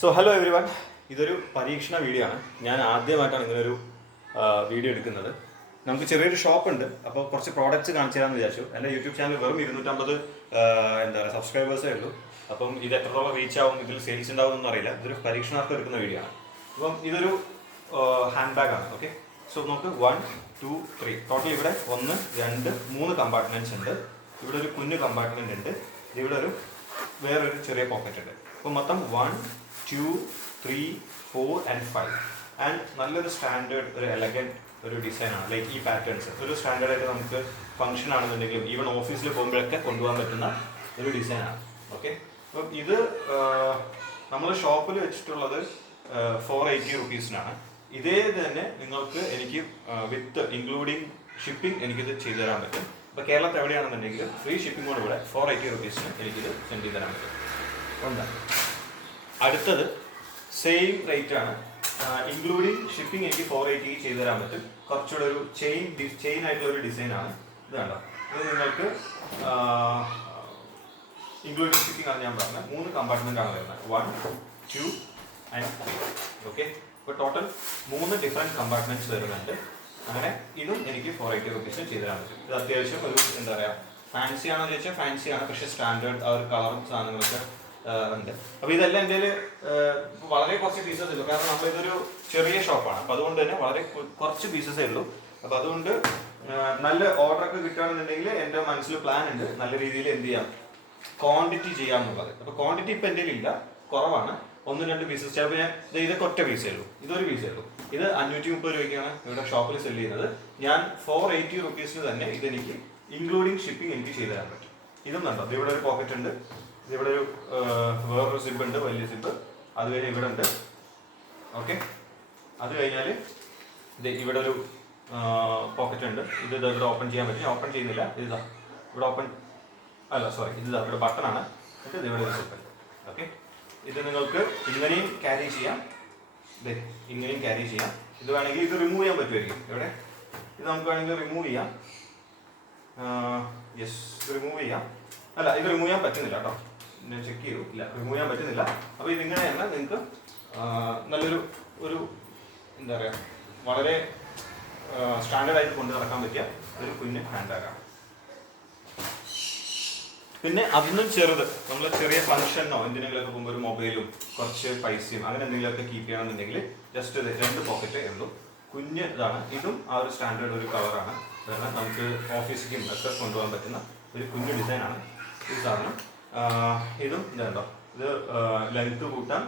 So hello every one ഇതൊരു പരീക്ഷണ video ആണ്. ഞാൻ ആദ്യമായിട്ടാണ് ഇങ്ങനൊരു വീഡിയോ എടുക്കുന്നത്. നമുക്ക് ചെറിയൊരു ഷോപ്പ് ഉണ്ട്. അപ്പോൾ കുറച്ച് പ്രോഡക്റ്റ്സ് കാണിച്ചു തരാമെന്ന് വിചാരിച്ചു. എന്റെ യൂട്യൂബ് ചാനൽ വെറും ഇരുന്നൂറ്റമ്പത് എന്താ പറയുക സബ്സ്ക്രൈബേഴ്സേ ഉള്ളൂ അപ്പം ഇത് എത്രത്തോളം റീച്ച് ആവും ഇതിൽ സെയിൽസ് ഉണ്ടാവും എന്നൊന്നും അറിയില്ല. ഇതൊരു പരീക്ഷണാർത്ഥം എടുക്കുന്ന വീഡിയോ ആണ്. അപ്പം ഇതൊരു ഹാൻഡ് ബാഗ് ആണ്. ഓക്കെ സോ നമുക്ക് വൺ ടു ത്രീ ടോട്ടൽ ഇവിടെ ഒന്ന് രണ്ട് മൂന്ന് കമ്പാർട്ട്മെന്റ്സ് ഉണ്ട്. ഇവിടെ ഒരു കുഞ്ഞു കമ്പാർട്ട്മെന്റ് ഉണ്ട്. ഇവിടെ ഒരു വേറൊരു ചെറിയ പോക്കറ്റ് ഉണ്ട്. അപ്പോൾ മൊത്തം one two three four and five and നല്ലൊരു സ്റ്റാൻഡേർഡ് ഒരു എലഗന്റ് ഒരു ഡിസൈനാണ് ലൈക്ക് ഈ പാറ്റേൺസ് ഒരു സ്റ്റാൻഡേർഡായിട്ട് നമുക്ക് ഫംഗ്ഷൻ ആണെന്നുണ്ടെങ്കിലും ഈവൻ ഓഫീസിൽ പോകുമ്പോഴൊക്കെ കൊണ്ടുപോകാൻ പറ്റുന്ന ഒരു ഡിസൈനാണ് ഓക്കെ അപ്പം ഇത് നമ്മൾ ഷോപ്പിൽ വെച്ചിട്ടുള്ളത് ഫോർ എയ്റ്റി റുപ്പീസിനാണ് ഇതേ തന്നെ നിങ്ങൾക്ക് എനിക്ക് വിത്ത് ഇൻക്ലൂഡിങ് ഷിപ്പിംഗ് എനിക്കിത് ചെയ്തു തരാൻ പറ്റും. ഇപ്പോൾ കേരളത്തിൽ എവിടെയാണെന്നുണ്ടെങ്കിൽ ഫ്രീ ഷിപ്പിംഗോട് കൂടെ ഫോർ എയ്റ്റി റുപ്പീസിന് എനിക്കിത് സെൻഡ് ചെയ്ത് തരാൻ പറ്റും. ഒന്ന് അടുത്തത് സെയിം റേറ്റ് ആണ്. ഇൻക്ലൂഡിങ് ഷിപ്പിംഗ് എനിക്ക് ഫോർ എയ്റ്റി ചെയ്തു തരാൻ പറ്റും. കുറച്ചുകൂടെ ഒരു ചെയിൻ ചെയിൻ ആയിട്ടുള്ള ഒരു ഡിസൈൻ ആണ്. ഇത് കണ്ടോ? ഇത് നിങ്ങൾക്ക് ഇൻക്ലൂഡിങ് ഷിപ്പിംഗ് ആണ് ഞാൻ പറഞ്ഞത്. മൂന്ന് കമ്പാർട്ട്മെന്റ് ആണ് വരുന്നത്. One two and three okay ഇപ്പോൾ ടോട്ടൽ മൂന്ന് ഡിഫറെന്റ് കമ്പാർട്ട്മെന്റ്സ് വരുന്നുണ്ട്. അങ്ങനെ ഇതും എനിക്ക് ഫോർ എയ്റ്റി റുപ്പീസിന് ചെയ്തു തരാൻ പറ്റും. ഇത് അത്യാവശ്യം ഒരു എന്താ പറയാ ഫാൻസി ആണോ ചോദിച്ചാൽ ഫാൻസി ആണ്. പക്ഷേ സ്റ്റാൻഡേർഡ് ആ ഒരു കളറും സാധനങ്ങളൊക്കെ ഉണ്ട്. അപ്പോൾ ഇതെല്ലാം എന്റെ വളരെ കുറച്ച് പീസസ് ഉള്ളൂ. കാരണം നമ്മൾ ഇതൊരു ചെറിയ ഷോപ്പാണ് അപ്പോൾ അതുകൊണ്ട് തന്നെ വളരെ കുറച്ച് പീസസേ ഉള്ളൂ. അപ്പോൾ അതുകൊണ്ട് നല്ല ഓർഡർ ഒക്കെ കിട്ടുകയാണെന്നുണ്ടെങ്കിൽ എന്റെ മനസ്സിൽ പ്ലാൻ ഉണ്ട്. നല്ല രീതിയിൽ എന്ത് ചെയ്യാം? ക്വാണ്ടിറ്റി ചെയ്യാം എന്നുള്ളത് അപ്പോൾ ക്വാണ്ടിറ്റി ഇപ്പം എന്റെ ഇല്ല കുറവാണ്. ഒന്ന് രണ്ട് പീസസ് ചിലപ്പോൾ ഞാൻ ഇതൊക്കെ ഒറ്റ പീസേ ഉള്ളൂ. ഇതൊരു പീസേ ഉള്ളൂ. ഇത് അഞ്ഞൂറ്റി മുപ്പത് രൂപയ്ക്കാണ് ഇവിടെ ഷോപ്പിൽ സെൽ ചെയ്യുന്നത്. ഞാൻ ഫോർ എയ്റ്റി റുപ്പീസിന് തന്നെ ഇതെനിക്ക് ഇൻക്ലൂഡിങ് ഷിപ്പിംഗ് എനിക്ക് ചെയ്തു തരാൻ പറ്റും. ഇതും കണ്ടോ ഇവിടെ ഒരു പോക്കറ്റ് ഉണ്ട്. ഇവിടെ ഒരു വേറൊരു സിബ് ഉണ്ട് വലിയ സിബ് അത് കഴിഞ്ഞ് ഇവിടെ ഉണ്ട്. ഓക്കെ അത് കഴിഞ്ഞാൽ ഇത് ഇവിടെ ഒരു പോക്കറ്റ് ഉണ്ട്. ഇത് ഇവിടെ ഓപ്പൺ ചെയ്യാൻ പറ്റും. ഓപ്പൺ ചെയ്യുന്നില്ല. ഇതാ ഇവിടെ ഓപ്പൺ അല്ല സോറി ഇത് ഇവിടെ ബട്ടൺ ആണ്. എന്നിട്ട് ഇത് ഇവിടെ ഒരു സിബ് ഓക്കെ ഇത് നിങ്ങൾക്ക് ഇങ്ങനെയും ക്യാരി ചെയ്യാം. ദേ ഇങ്ങനെയും ക്യാരി ചെയ്യാം. ഇത് വേണമെങ്കിൽ ഇത് റിമൂവ് ചെയ്യാൻ പറ്റുമായിരിക്കും. ഇവിടെ ഇത് നമുക്ക് വേണമെങ്കിൽ റിമൂവ് ചെയ്യാം. യെസ് റിമൂവ് ചെയ്യാം. അല്ല ഇത് റിമൂവ് ചെയ്യാൻ പറ്റുന്നില്ല കേട്ടോ. ഞാൻ ചെക്ക് ചെയ്തു. ഇല്ല റിമൂവ് ചെയ്യാൻ പറ്റുന്നില്ല. അപ്പോൾ ഇതിങ്ങനെയല്ല നിങ്ങൾക്ക് നല്ലൊരു ഒരു എന്താ പറയുക വളരെ സ്റ്റാൻഡേർഡ് ആയിട്ട് കൊണ്ടു നടക്കാൻ പറ്റിയ ഒരു കുഞ്ഞ് ഹാൻഡ് ബാഗാണ് പിന്നെ അതിനും ചെറുത്. നമ്മൾ ചെറിയ ഫംഗ്ഷനോ എന്തിനെങ്കിലുമൊക്കെ പോകുമ്പോൾ ഒരു മൊബൈലും കുറച്ച് പൈസയും അങ്ങനെ എന്തെങ്കിലുമൊക്കെ കീപ്പ് ചെയ്യണമെന്നുണ്ടെങ്കിൽ ജസ്റ്റ് ഇത് രണ്ട് പോക്കറ്റ് ഉള്ളൂ. കുഞ്ഞ് ഇതാണ്. ഇതും ആ ഒരു സ്റ്റാൻഡേർഡ് ഒരു കവറാണ് കാരണം നമുക്ക് ഓഫീസിലേക്കും ഒക്കെ കൊണ്ടുപോകാൻ പറ്റുന്ന ഒരു കുഞ്ഞു ഡിസൈനാണ് ആഹ് ഇതും ഇതുണ്ടോ ഇത് ലെങ്ത് കൂട്ടാൻ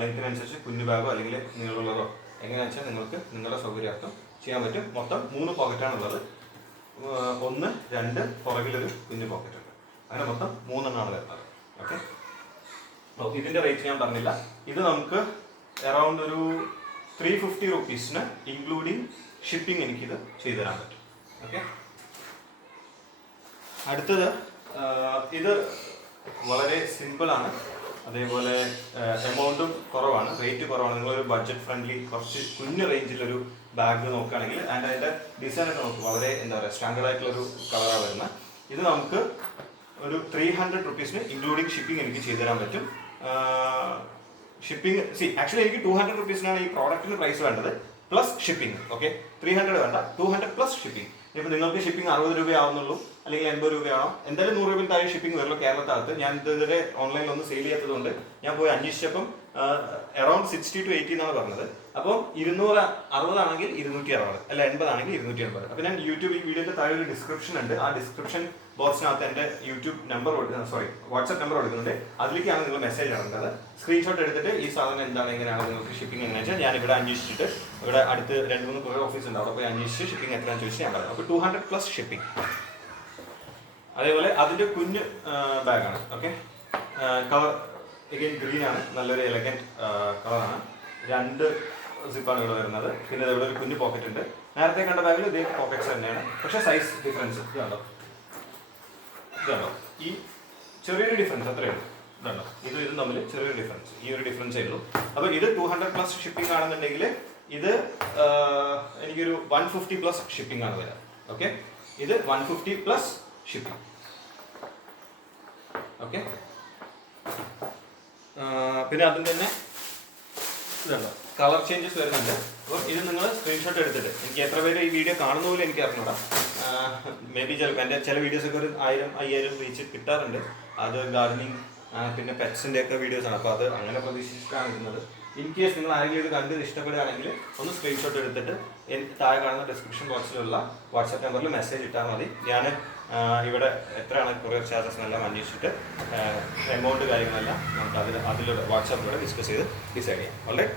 ലെങ്ത്തിനനുസരിച്ച് കുഞ്ഞു ബാഗോ അല്ലെങ്കിൽ നീളമുള്ളതോ എങ്ങനെയാണെന്ന് വെച്ചാൽ നിങ്ങൾക്ക് നിങ്ങളുടെ സൗകര്യാർത്ഥം ചെയ്യാൻ പറ്റും. മൊത്തം മൂന്ന് പോക്കറ്റാണുള്ളത് ഒന്ന് രണ്ട് പുറകിലൊരു കുഞ്ഞു പോക്കറ്റ് ഉണ്ട്. അങ്ങനെ മൊത്തം മൂന്നെണ്ണമാണ് വരുന്നത്. ഓക്കെ? അപ്പോൾ ഇതിന്റെ റേറ്റ് ഞാൻ പറഞ്ഞില്ല. ഇത് നമുക്ക് അറൗണ്ട് ഒരു ത്രീ ഫിഫ്റ്റി റുപ്പീസിന് ഇൻക്ലൂഡിങ് ഷിപ്പിംഗ് എനിക്കിത് ചെയ്തു തരാൻ പറ്റും. ഓക്കെ? അടുത്തത് ഇത് വളരെ സിമ്പിൾ ആണ്. അതേപോലെ എമൗണ്ടും കുറവാണ്. റേറ്റ് കുറവാണ്. നിങ്ങളൊരു ബഡ്ജറ്റ് ഫ്രണ്ട്ലി കുറച്ച് കുഞ്ഞു റേഞ്ചിലൊരു ബാഗ് നോക്കുകയാണെങ്കിൽ ആൻഡ് അതിന്റെ ഡിസൈനൊക്കെ നോക്കും. വളരെ എന്താ പറയുക സ്റ്റാൻഡേർഡ് ആയിട്ടുള്ളൊരു കളറാണ് വരുന്നത് ഇത് നമുക്ക് ഒരു ത്രീ ഹൺഡ്രഡ് റുപ്പീസിന് ഇൻക്ലൂഡിങ് ഷിപ്പിംഗ് എനിക്ക് ചെയ്തു തരാൻ പറ്റും. ഷിപ്പിംഗ് സി ആക്ച്വലി എനിക്ക് ടു ഹൺഡ്രഡ് റുപ്പീസിനാണ് ഈ പ്രോഡക്റ്റിന് പ്രൈസ് വേണ്ടത്. Plus shipping okay three hundred വേണ്ട ടു ഹൺഡ്രഡ് പ്ലസ് ഷിപ്പിംഗ് ഇപ്പൊ നിങ്ങൾക്ക് ഷിപ്പിംഗ് അറുപത് രൂപയാവുന്നുള്ളൂ അല്ലെങ്കിൽ എൺപത് രൂപയാണോ എന്തായാലും നൂറ് രൂപയിൽ താഴെ ഷിപ്പിംഗ് വരുള്ളൂ കേരളത്തിനകത്ത്. ഞാൻ ഇതുവരെ ഓൺലൈനിൽ ഒന്നും സെയിൽ ചെയ്യാത്തതുകൊണ്ട് ഞാൻ പോയി അന്വേഷിച്ചപ്പം അറൌണ്ട് സിക്സ്റ്റി ടു എയ്റ്റി എന്നാണ് പറഞ്ഞത്. അപ്പോൾ ഇരുന്നൂറ് അറുപതാണെങ്കിൽ ഇരുന്നൂറ്റി അറുപത് അല്ല എൺപതാണെങ്കിൽ ഇരുന്നൂറ്റി എൺപത്. അപ്പോൾ ഞാൻ യൂട്യൂബ് ഈ വീഡിയോയുടെ താഴെ ഒരു ഡിസ്ക്രിപ്ഷൻ ഉണ്ട്. ആ ഡിസ്ക്രിപ്ഷൻ ബോക്സിനകത്ത് എന്റെ YouTube number sorry WhatsApp number കൊടുക്കുന്നുണ്ട്. അതിലേക്കാണ് നിങ്ങൾ മെസ്സേജ് ഇറങ്ങുന്നത്. സ്ക്രീൻഷോട്ട് എടുത്തിട്ട് ഈ സാധനം എന്താണ് എങ്ങനെയാണ് നിങ്ങൾക്ക് ഷിപ്പിംഗ് എങ്ങനെയാണെന്ന് വെച്ചാൽ ഞാൻ ഇവിടെ അന്വേഷിച്ചിട്ട് ഇവിടെ അടുത്ത് രണ്ട് മൂന്ന് കുറേ ഓഫീസ് ഉണ്ട്. അവിടെ പോയി അന്വേഷിച്ച് ഷിപ്പിംഗ് എത്രയാണെന്ന് ചോദിച്ചാൽ ഞാൻ പറയാം. അപ്പോൾ ടു ഹൺഡ്രഡ് പ്ലസ് ഷിപ്പിംഗ് അതേപോലെ അതിന്റെ കുഞ്ഞ് ബാഗാണ്. ഓക്കെ കളർ എഗെയിൻ ഗ്രീൻ ആണ്. നല്ലൊരു എലഗന്റ് കളറാണ് രണ്ട് സിപ്പാണ് ഇവിടെ വരുന്നത്. പിന്നെ ഇവിടെ ഒരു കുഞ്ഞു പോക്കറ്റ് ഉണ്ട്. നേരത്തെ കണ്ട ബാഗിൽ ഇതേ പോക്കറ്റ്സ് തന്നെയാണ്. പക്ഷേ സൈസ് ഡിഫറൻസ് ഇത് കണ്ടോ ഇത് കണ്ടോ ഈ ചെറിയൊരു ഡിഫറൻസ് അത്രയേ ഉള്ളൂ. ഇതുണ്ടോ ഇത് ഇതും തമ്മിൽ ചെറിയൊരു ഡിഫറൻസ് ഈ ഒരു ഡിഫറൻസ് ഉള്ളൂ. അപ്പോൾ ഇത് ടു ഹൺഡ്രഡ് പ്ലസ് ഷിപ്പിംഗ് ആണെന്നുണ്ടെങ്കിൽ ഇത് എനിക്കൊരു വൺ ഫിഫ്റ്റി പ്ലസ് ഷിപ്പിംഗ് ആണ് വരാം. ഓക്കെ ഇത് one fifty plus shipping okay പിന്നെ അതും തന്നെ ഇതുണ്ടോ? കളർ ചേഞ്ചസ് വരുന്നുണ്ട്. അപ്പോൾ ഇത് നിങ്ങൾ സ്ക്രീൻഷോട്ട് എടുത്തിട്ട്. എനിക്ക് എത്ര പേര് ഈ വീഡിയോ കാണുന്ന പോലും എനിക്ക് അറിഞ്ഞൂടാ. മേ ബി ചിലപ്പോൾ എന്റെ ചില വീഡിയോസൊക്കെ ഒരു ആയിരം അയ്യായിരം റീച്ച് കിട്ടാറുണ്ട്. അത് ഗാർഡനിങ് പിന്നെ പെറ്റ്സിന്റെ ഒക്കെ വീഡിയോസ് ആണ്. അപ്പോൾ അത് അങ്ങനെ പ്രതീക്ഷിച്ചിട്ടാണ് ഇരുന്നത്. ഇൻ കേസ് നിങ്ങൾ ആരെങ്കിലും ഇത് കണ്ട് ഇഷ്ടപ്പെടുകയാണെങ്കിൽ ഒന്ന് സ്ക്രീൻഷോട്ട് എടുത്തിട്ട് എനിക്ക് താഴെ കാണുന്ന ഡിസ്ക്രിപ്ഷൻ ബോക്സിലുള്ള വാട്സാപ്പ് നമ്പറിൽ മെസ്സേജ് ഇട്ടാൽ മതി. ഞാൻ ഇവിടെ എത്രയാണ് കൊറിയർ ചാർജസ് എല്ലാം അന്വേഷിച്ചിട്ട് എമൗണ്ട് കാര്യങ്ങളെല്ലാം നമുക്ക് അതിൽ അതിലൂടെ വാട്സാപ്പിലൂടെ ഡിസ്കസ് ചെയ്ത് ഡിസൈഡ് ചെയ്യാം. Alright